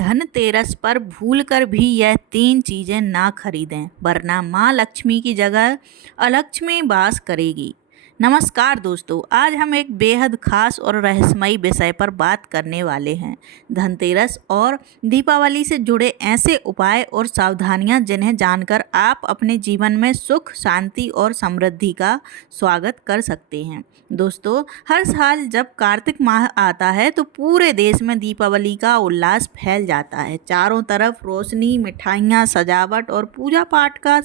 धनतेरस पर भूलकर भी यह 3 चीजें ना खरीदें, वरना माँ लक्ष्मी की जगह अलक्ष्मी वास करेगी। नमस्कार दोस्तों, आज हम एक बेहद खास और रहस्यमयी विषय पर बात करने वाले हैं। धनतेरस और दीपावली से जुड़े ऐसे उपाय और सावधानियां जिन्हें जानकर आप अपने जीवन में सुख, शांति और समृद्धि का स्वागत कर सकते हैं। दोस्तों, हर साल जब कार्तिक माह आता है तो पूरे देश में दीपावली का उल्लास फैल जाता है। चारों तरफ रोशनी, मिठाइयाँ, सजावट और पूजा पाठ का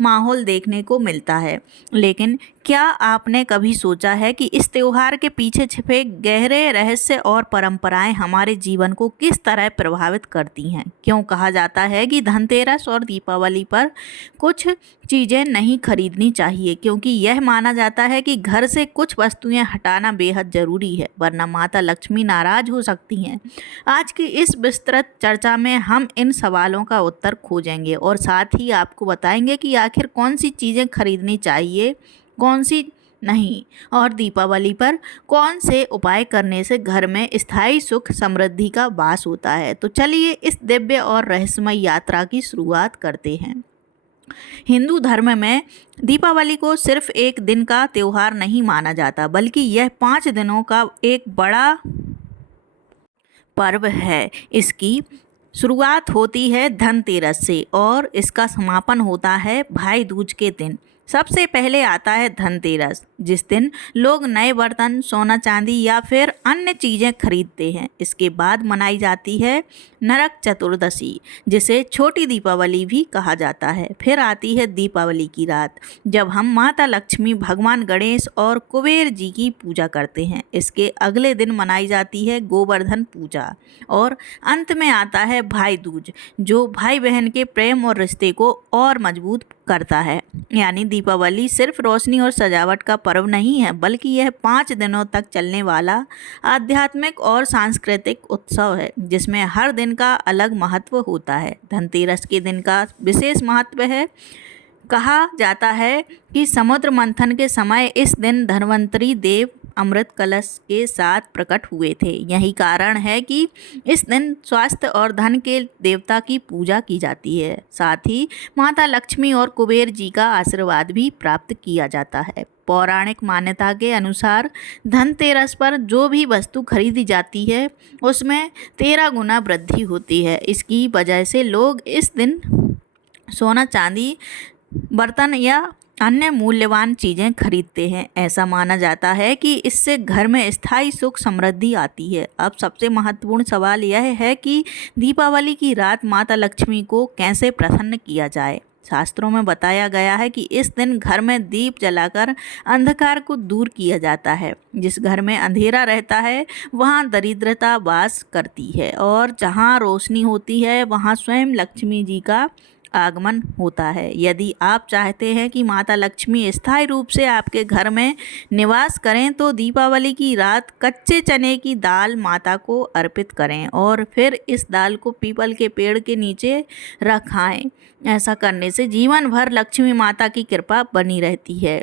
माहौल देखने को मिलता है। लेकिन क्या आपने कभी सोचा है कि इस त्योहार के पीछे छिपे गहरे रहस्य और परंपराएं हमारे जीवन को किस तरह प्रभावित करती हैं? क्यों कहा जाता है कि धनतेरस और दीपावली पर कुछ चीज़ें नहीं खरीदनी चाहिए? क्योंकि यह माना जाता है कि घर से कुछ वस्तुएं हटाना बेहद ज़रूरी है, वरना माता लक्ष्मी नाराज हो सकती हैं। आज की इस विस्तृत चर्चा में हम इन सवालों का उत्तर खोजेंगे और साथ ही आपको बताएंगे कि आखिर कौन सी चीज़ें खरीदनी चाहिए, कौन सी नहीं, और दीपावली पर कौन से उपाय करने से घर में स्थायी सुख समृद्धि का वास होता है। तो चलिए इस दिव्य और रहस्यमय यात्रा की शुरुआत करते हैं। हिंदू धर्म में दीपावली को सिर्फ एक दिन का त्योहार नहीं माना जाता, बल्कि यह 5 दिनों का एक बड़ा पर्व है। इसकी शुरुआत होती है धनतेरस से और इसका समापन होता है भाई दूज के दिन। सबसे पहले आता है धनतेरस, जिस दिन लोग नए बर्तन, सोना चांदी या फिर अन्य चीज़ें खरीदते हैं। इसके बाद मनाई जाती है नरक चतुर्दशी, जिसे छोटी दीपावली भी कहा जाता है। फिर आती है दीपावली की रात, जब हम माता लक्ष्मी, भगवान गणेश और कुबेर जी की पूजा करते हैं। इसके अगले दिन मनाई जाती है गोवर्धन पूजा और अंत में आता है भाई दूज, जो भाई बहन के प्रेम और रिश्ते को और मजबूत करता है। यानी दीपावली सिर्फ रोशनी और सजावट का पर्व नहीं है, बल्कि यह 5 दिनों तक चलने वाला आध्यात्मिक और सांस्कृतिक उत्सव है, जिसमें हर दिन का अलग महत्व होता है। धनतेरस के दिन का विशेष महत्व है। कहा जाता है कि समुद्र मंथन के समय इस दिन धन्वंतरी देव अमृत कलश के साथ प्रकट हुए थे। यही कारण है कि इस दिन स्वास्थ्य और धन के देवता की पूजा की जाती है। साथ ही माता लक्ष्मी और कुबेर जी का आशीर्वाद भी प्राप्त किया जाता है। पौराणिक मान्यता के अनुसार धनतेरस पर जो भी वस्तु खरीदी जाती है उसमें 13 गुना वृद्धि होती है। इसकी वजह से लोग इस दिन सोना चांदी, बर्तन या अन्य मूल्यवान चीज़ें खरीदते हैं। ऐसा माना जाता है कि इससे घर में स्थायी सुख समृद्धि आती है। अब सबसे महत्वपूर्ण सवाल यह है कि दीपावली की रात माता लक्ष्मी को कैसे प्रसन्न किया जाए। शास्त्रों में बताया गया है कि इस दिन घर में दीप जलाकर अंधकार को दूर किया जाता है। जिस घर में अंधेरा रहता है वहाँ दरिद्रता वास करती है और जहाँ रोशनी होती है वहाँ स्वयं लक्ष्मी जी का आगमन होता है। यदि आप चाहते हैं कि माता लक्ष्मी स्थायी रूप से आपके घर में निवास करें तो दीपावली की रात कच्चे चने की दाल माता को अर्पित करें और फिर इस दाल को पीपल के पेड़ के नीचे रखाएं। ऐसा करने से जीवन भर लक्ष्मी माता की कृपा बनी रहती है।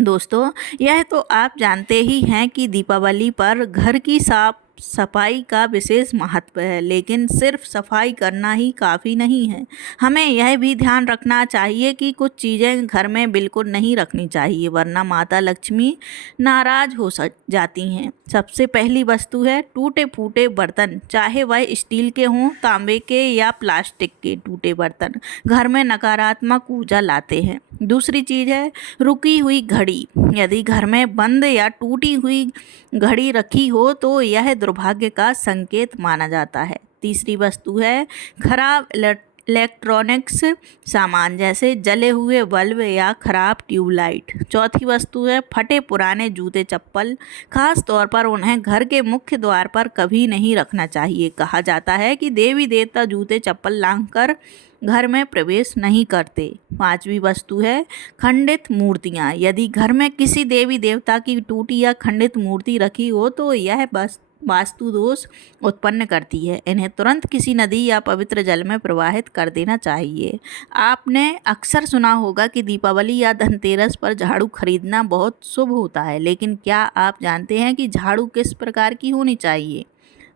दोस्तों, यह तो आप जानते ही हैं कि दीपावली पर घर की साफ सफाई का विशेष महत्व है, लेकिन सिर्फ सफाई करना ही काफ़ी नहीं है। हमें यह भी ध्यान रखना चाहिए कि कुछ चीज़ें घर में बिल्कुल नहीं रखनी चाहिए, वरना माता लक्ष्मी नाराज हो जाती हैं। सबसे पहली वस्तु है टूटे फूटे बर्तन, चाहे वह स्टील के हों, तांबे के या प्लास्टिक के। टूटे बर्तन घर में नकारात्मक ऊर्जा लाते हैं। दूसरी चीज़ है रुकी हुई घड़ी। यदि घर में बंद या टूटी हुई घड़ी रखी हो तो यह दुर्भाग्य का संकेत माना जाता है। तीसरी वस्तु है खराब इलेक्ट्रॉनिक्स सामान, जैसे जले हुए बल्ब या खराब ट्यूबलाइट। चौथी वस्तु है फटे पुराने जूते चप्पल, खास तौर पर उन्हें घर के मुख्य द्वार पर कभी नहीं रखना चाहिए। कहा जाता है कि देवी देवता जूते चप्पल लांघकर घर में प्रवेश नहीं करते। पांचवी वस्तु है खंडित मूर्तियाँ। यदि घर में किसी देवी देवता की टूटी या खंडित मूर्ति रखी हो तो यह बस वास्तु दोष उत्पन्न करती है। इन्हें तुरंत किसी नदी या पवित्र जल में प्रवाहित कर देना चाहिए। आपने अक्सर सुना होगा कि दीपावली या धनतेरस पर झाड़ू खरीदना बहुत शुभ होता है, लेकिन क्या आप जानते हैं कि झाड़ू किस प्रकार की होनी चाहिए?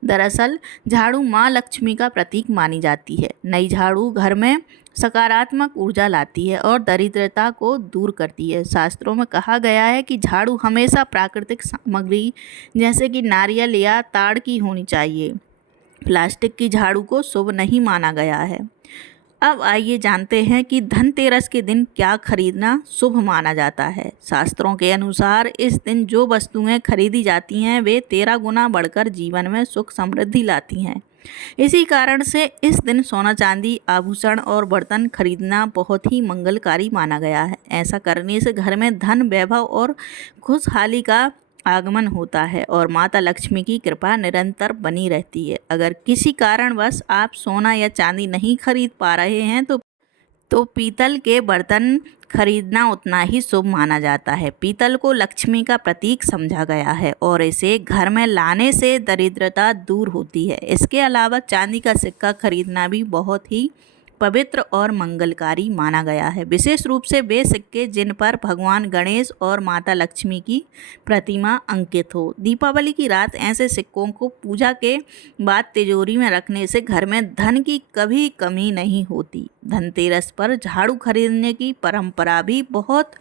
दरअसल झाड़ू माँ लक्ष्मी का प्रतीक मानी जाती है। नई झाड़ू घर में सकारात्मक ऊर्जा लाती है और दरिद्रता को दूर करती है। शास्त्रों में कहा गया है कि झाड़ू हमेशा प्राकृतिक सामग्री जैसे कि नारियल या ताड़ की होनी चाहिए। प्लास्टिक की झाड़ू को शुभ नहीं माना गया है। अब आइए जानते हैं कि धनतेरस के दिन क्या खरीदना शुभ माना जाता है। शास्त्रों के अनुसार इस दिन जो वस्तुएं खरीदी जाती हैं वे 13 गुना बढ़कर जीवन में सुख समृद्धि लाती हैं। इसी कारण से इस दिन सोना चांदी आभूषण और बर्तन खरीदना बहुत ही मंगलकारी माना गया है। ऐसा करने से घर में धन वैभव और खुशहाली का आगमन होता है और माता लक्ष्मी की कृपा निरंतर बनी रहती है। अगर किसी कारणवश आप सोना या चांदी नहीं खरीद पा रहे हैं तो पीतल के बर्तन खरीदना उतना ही शुभ माना जाता है। पीतल को लक्ष्मी का प्रतीक समझा गया है और इसे घर में लाने से दरिद्रता दूर होती है। इसके अलावा चांदी का सिक्का खरीदना भी बहुत ही पवित्र और मंगलकारी माना गया है। विशेष रूप से वे सिक्के जिन पर भगवान गणेश और माता लक्ष्मी की प्रतिमा अंकित हो। दीपावली की रात ऐसे सिक्कों को पूजा के बाद तिजोरी में रखने से घर में धन की कभी कमी नहीं होती। धनतेरस पर झाड़ू खरीदने की परंपरा भी बहुत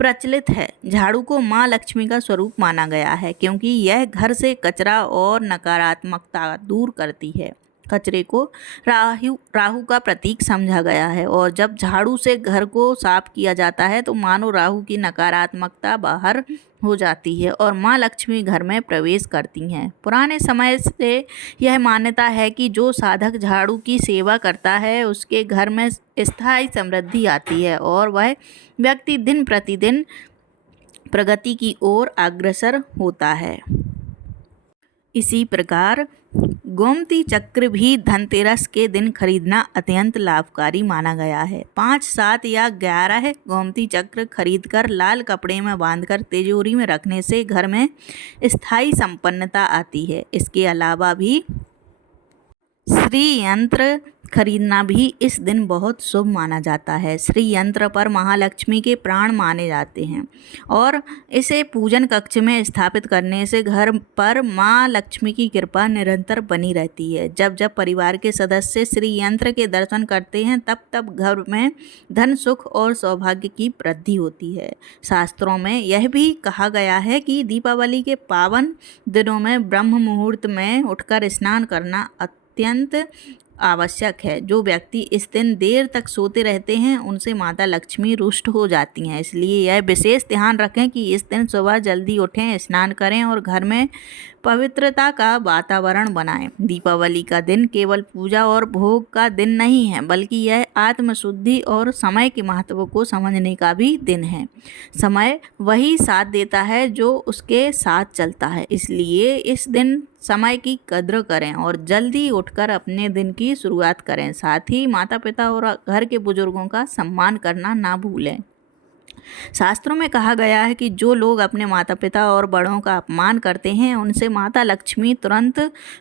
प्रचलित है। झाड़ू को माँ लक्ष्मी का स्वरूप माना गया है क्योंकि यह घर से कचरा और नकारात्मकता दूर करती है। कचरे को राहु का प्रतीक समझा गया है और जब झाड़ू से घर को साफ किया जाता है तो मानो राहु की नकारात्मकता बाहर हो जाती है और माँ लक्ष्मी घर में प्रवेश करती हैं। पुराने समय से यह मान्यता है कि जो साधक झाड़ू की सेवा करता है उसके घर में स्थायी समृद्धि आती है और वह व्यक्ति दिन प्रतिदिन प्रगति की ओर अग्रसर होता है। इसी प्रकार गोमती चक्र भी धनतेरस के दिन खरीदना अत्यंत लाभकारी माना गया है। 5, 7 या 11 गोमती चक्र खरीदकर लाल कपड़े में बांधकर तिजोरी में रखने से घर में स्थायी संपन्नता आती है। इसके अलावा भी श्री यंत्र खरीदना भी इस दिन बहुत शुभ माना जाता है। श्री यंत्र पर महालक्ष्मी के प्राण माने जाते हैं और इसे पूजन कक्ष में स्थापित करने से घर पर माँ लक्ष्मी की कृपा निरंतर बनी रहती है। जब जब परिवार के सदस्य श्री यंत्र के दर्शन करते हैं तब तब घर में धन सुख और सौभाग्य की वृद्धि होती है। शास्त्रों में यह भी कहा गया है कि दीपावली के पावन दिनों में ब्रह्म मुहूर्त में उठकर स्नान करना अत्यंत आवश्यक है। जो व्यक्ति इस दिन देर तक सोते रहते हैं उनसे माता लक्ष्मी रुष्ट हो जाती हैं। इसलिए यह विशेष ध्यान रखें कि इस दिन सुबह जल्दी उठें, स्नान करें और घर में पवित्रता का वातावरण बनाएं। दीपावली का दिन केवल पूजा और भोग का दिन नहीं है बल्कि यह आत्मशुद्धि और समय के महत्व को समझने का भी दिन है। समय वही साथ देता है जो उसके साथ चलता है। इसलिए इस दिन समय की कद्र करें और जल्दी उठकर अपने दिन की शुरुआत करें। साथ ही माता पिता और घर के बुजुर्गों का सम्मान करना ना भूलें। शास्त्रों में कहा गया है कि जो लोग अपने माता पिता और बड़ों का अपमान करते हैं उनसे माता लक्ष्मी तुरंत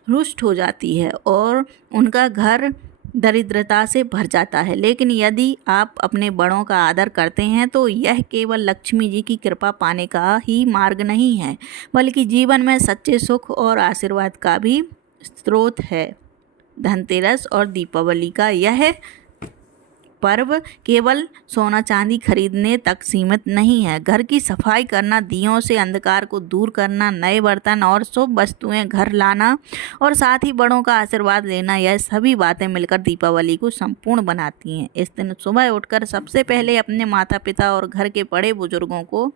रुष्ट हो जाती है और उनका घर दरिद्रता से भर जाता है। लेकिन यदि आप अपने बड़ों का आदर करते हैं तो यह केवल लक्ष्मी जी की कृपा पाने का ही मार्ग नहीं है बल्कि जीवन में सच्चे सुख और आशीर्वाद का भी स्रोत है। धनतेरस और दीपावली का यह पर्व केवल सोना चांदी खरीदने तक सीमित नहीं है। घर की सफाई करना, दियों से अंधकार को दूर करना, नए बर्तन और शुभ वस्तुएं घर लाना और साथ ही बड़ों का आशीर्वाद लेना, यह सभी बातें मिलकर दीपावली को संपूर्ण बनाती हैं। इस दिन सुबह उठकर सबसे पहले अपने माता पिता और घर के बड़े बुजुर्गों को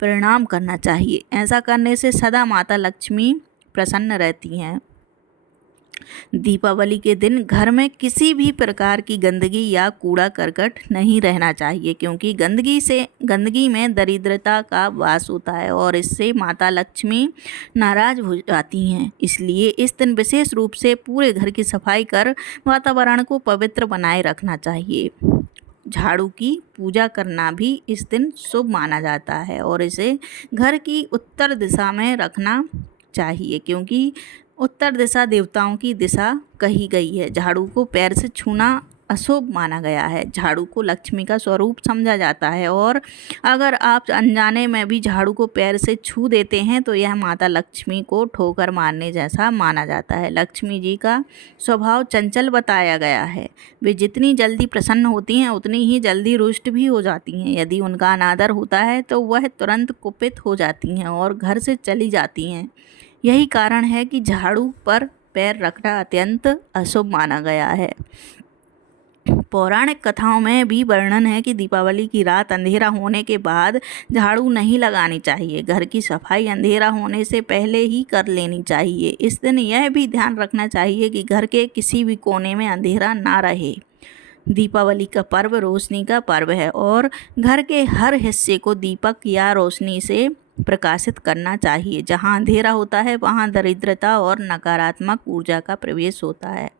प्रणाम करना चाहिए। ऐसा करने से सदा माता लक्ष्मी प्रसन्न रहती हैं। दीपावली के दिन घर में किसी भी प्रकार की गंदगी या कूड़ा करकट नहीं रहना चाहिए क्योंकि गंदगी में दरिद्रता का वास होता है और इससे माता लक्ष्मी नाराज हो जाती हैं। इसलिए इस दिन विशेष रूप से पूरे घर की सफाई कर वातावरण को पवित्र बनाए रखना चाहिए। झाड़ू की पूजा करना भी इस दिन शुभ माना जाता है और इसे घर की उत्तर दिशा में रखना चाहिए क्योंकि उत्तर दिशा देवताओं की दिशा कही गई है। झाड़ू को पैर से छूना अशुभ माना गया है। झाड़ू को लक्ष्मी का स्वरूप समझा जाता है और अगर आप अनजाने में भी झाड़ू को पैर से छू देते हैं तो यह माता लक्ष्मी को ठोकर मारने जैसा माना जाता है। लक्ष्मी जी का स्वभाव चंचल बताया गया है। वे जितनी जल्दी प्रसन्न होती हैं उतनी ही जल्दी रुष्ट भी हो जाती हैं। यदि उनका अनादर होता है तो वह तुरंत कुपित हो जाती हैं और घर से चली जाती हैं। यही कारण है कि झाड़ू पर पैर रखना अत्यंत अशुभ माना गया है। पौराणिक कथाओं में भी वर्णन है कि दीपावली की रात अंधेरा होने के बाद झाड़ू नहीं लगानी चाहिए। घर की सफाई अंधेरा होने से पहले ही कर लेनी चाहिए। इस दिन यह भी ध्यान रखना चाहिए कि घर के किसी भी कोने में अंधेरा ना रहे। दीपावली का पर्व रोशनी का पर्व है और घर के हर हिस्से को दीपक या रोशनी से प्रकाशित करना चाहिए। जहाँ अंधेरा होता है वहाँ दरिद्रता और नकारात्मक ऊर्जा का प्रवेश होता है।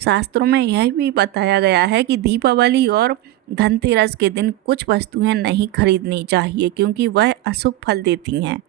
शास्त्रों में यह भी बताया गया है कि दीपावली और धनतेरस के दिन कुछ वस्तुएं नहीं खरीदनी चाहिए क्योंकि वह अशुभ फल देती हैं।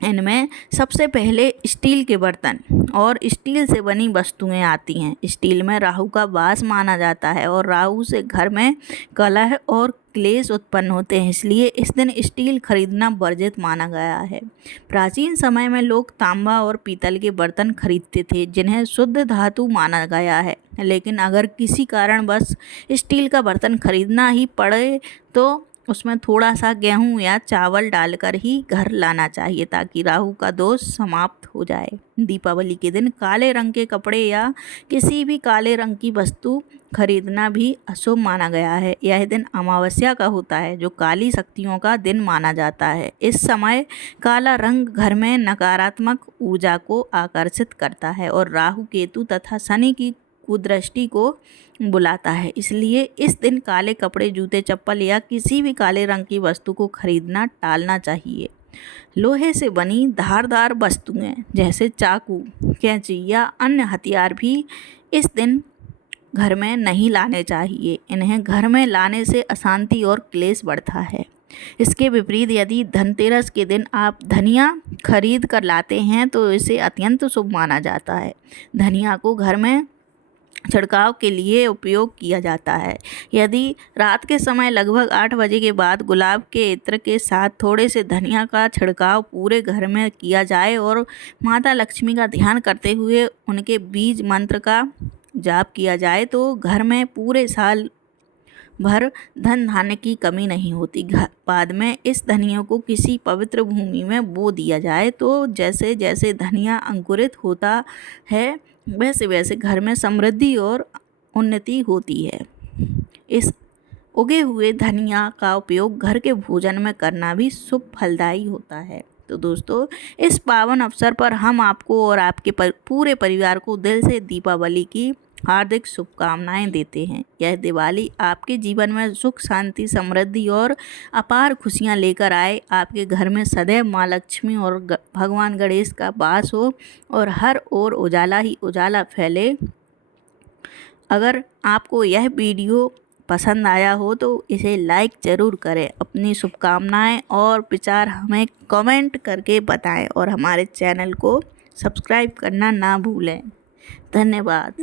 इनमें सबसे पहले स्टील के बर्तन और स्टील से बनी वस्तुएं आती हैं। स्टील में राहु का वास माना जाता है और राहु से घर में कलह और क्लेश उत्पन्न होते हैं, इसलिए इस दिन स्टील खरीदना वर्जित माना गया है। प्राचीन समय में लोग तांबा और पीतल के बर्तन खरीदते थे जिन्हें शुद्ध धातु माना गया है, लेकिन अगर किसी कारणवश स्टील का बर्तन खरीदना ही पड़े तो उसमें थोड़ा सा गेहूं या चावल डालकर ही घर लाना चाहिए ताकि राहु का दोष समाप्त हो जाए। दीपावली के दिन काले रंग के कपड़े या किसी भी काले रंग की वस्तु खरीदना भी अशुभ माना गया है। यह दिन अमावस्या का होता है जो काली शक्तियों का दिन माना जाता है। इस समय काला रंग घर में नकारात्मक ऊर्जा को आकर्षित करता है और राहु केतु तथा शनि की कुदृष्टि को बुलाता है, इसलिए इस दिन काले कपड़े, जूते, चप्पल या किसी भी काले रंग की वस्तु को खरीदना टालना चाहिए। लोहे से बनी धारदार वस्तुएं जैसे चाकू, कैंची या अन्य हथियार भी इस दिन घर में नहीं लाने चाहिए। इन्हें घर में लाने से अशांति और क्लेश बढ़ता है। इसके विपरीत यदि धनतेरस के दिन आप धनिया खरीद कर लाते हैं तो इसे अत्यंत शुभ माना जाता है। धनिया को घर में छिड़काव के लिए उपयोग किया जाता है। यदि रात के समय लगभग 8 बजे के बाद गुलाब के इत्र के साथ थोड़े से धनिया का छिड़काव पूरे घर में किया जाए और माता लक्ष्मी का ध्यान करते हुए उनके बीज मंत्र का जाप किया जाए तो घर में पूरे साल भर धन धान्य की कमी नहीं होती। बाद में इस धनिया को किसी पवित्र भूमि में बो दिया जाए तो जैसे जैसे धनिया अंकुरित होता है वैसे वैसे घर में समृद्धि और उन्नति होती है। इस उगे हुए धनिया का उपयोग घर के भोजन में करना भी शुभ फलदायी होता है। तो दोस्तों, इस पावन अवसर पर हम आपको और आपके पूरे परिवार को दिल से दीपावली की हार्दिक शुभकामनाएं देते हैं। यह दिवाली आपके जीवन में सुख, शांति, समृद्धि और अपार खुशियां लेकर आए। आपके घर में सदैव माँ लक्ष्मी और भगवान गणेश का वास हो और हर ओर उजाला ही उजाला फैले। अगर आपको यह वीडियो पसंद आया हो तो इसे लाइक ज़रूर करें। अपनी शुभकामनाएं और विचार हमें कमेंट करके बताएं और हमारे चैनल को सब्सक्राइब करना ना भूलें। धन्यवाद।